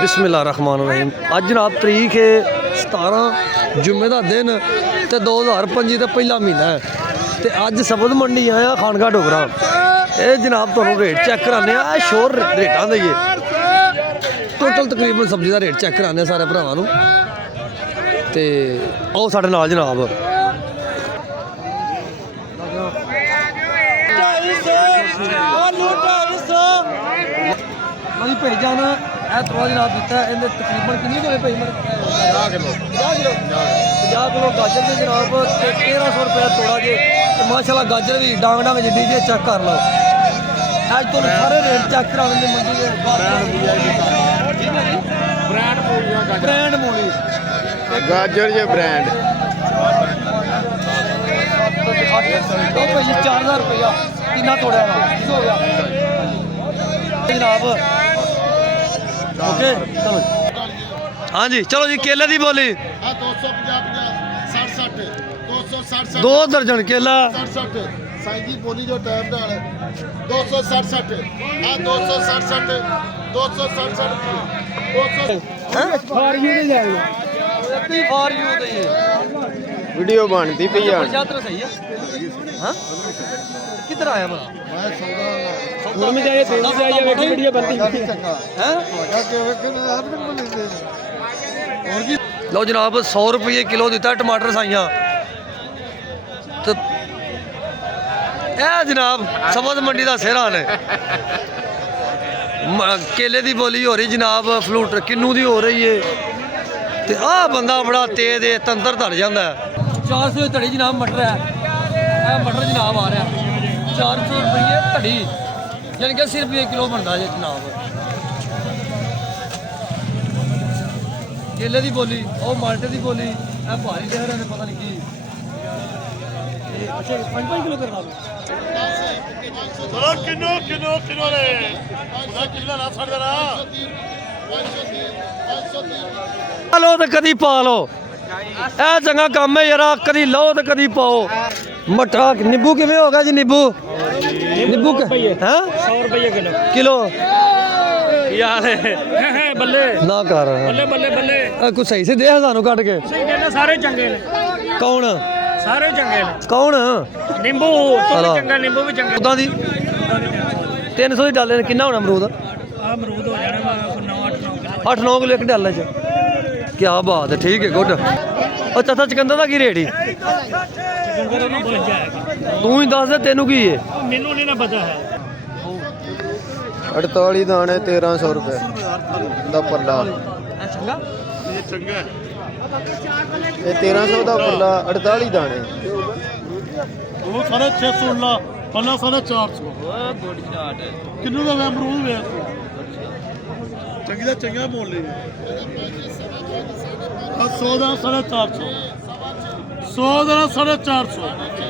बिस्मिल्लाहिर्रहमानिर्रहीम। अज जनाब तरीक है 17 जुम्मे का दिन तो 2025 का पहला महीना है। तो अज सबद मंडी आया खानगा डोगरा। ये जनाब तुहानू रेट चेक कराने श्योर रेटा दईए टोटल तकरीबन सब्जी का रेट चेक कराने सारे भरावां नू। ते आओ साडे नाल जनाब। भाई भेजा ना थोड़ा जनाब दिता है इन्हें तकरीबन कितनी होने भाई 50 किलो गाजर के जनाब 1300 रुपया थोड़ा जे। माशाल्लाह गाजर भी डांग डांग जिड्डी जी चेक कर लो। अज तो सारे रेट चेक करा देंगे मंडी के ब्रांड मूली गाजर जे ब्रांड 4000 रुपया कितना तोड़ा हो गया जनाब। ओके चलो हाँ जी चलो जी। केले की बोली 2 दर्जन केला साईं जी बोली जो टाइम डाल 260 वीडियो बनती पई है सही है। हाँ किधर आया मैं लो जनाब 100 रुपये किलो दिता टमाटर साइया। तो जनाब समझ मंडी का सेहरा ने केले की बोली हो रही जनाब फ्लूट किन्नू की हो रही है। तो आ बंदा बड़ा तेज है तंत्र धर जाता है। 400 धड़ी जनाब मटर है मटर जनाब आ रहा 400 रुपये धड़ी यानी कि 80 रुपये किलो बनता है जनाब। केले की बोली और माल्टे की बोली भारी दे रहे पता नहीं की 5 किलो करना लो तो कदी पा लो ए चंगा काम है यार। कदी लो तो कदी पाओ। मठा नींबू किवें होगा जी नींबू नींबू है 100 रुपये किलो यार बल्ले ना कर बल्ले बल्ले बल्ले कुछ सही से दे सानू कट के सारे चंगे ने कौन सारे चंगे ने कौन नींबू तो भी चंगा नींबू भी चंगा उदां दी 300 दी डाले किन्ना होना अमरूद अमरूद हो जाने 8-9 किलो एक डाले च। क्या बात है ठीक है गुड। और चौथा चकंदर का की रेट ही तू ही दस दे तेनू की है मैनू नहीं ना पता है। 48 दाने 1300 रुपए ਦਾ ਪੱਲਾ चंगा ਇਹ 1300 ਦਾ ਪੱਲਾ 48 ਦਾਣੇ ਉਹ ਸਾਰਾ 600 ਲਾ ਪੱਲਾ ਸਾਰਾ 400 ਕਿੰਨੂ ਦਾ ਅਮਰੂਦ ਵੇਚ ਚੰਗੀ ਦਾ ਚੰਗਾ ਮੋਲ ਲਈ 100 ਦਾ 450 100 ਦਾ 450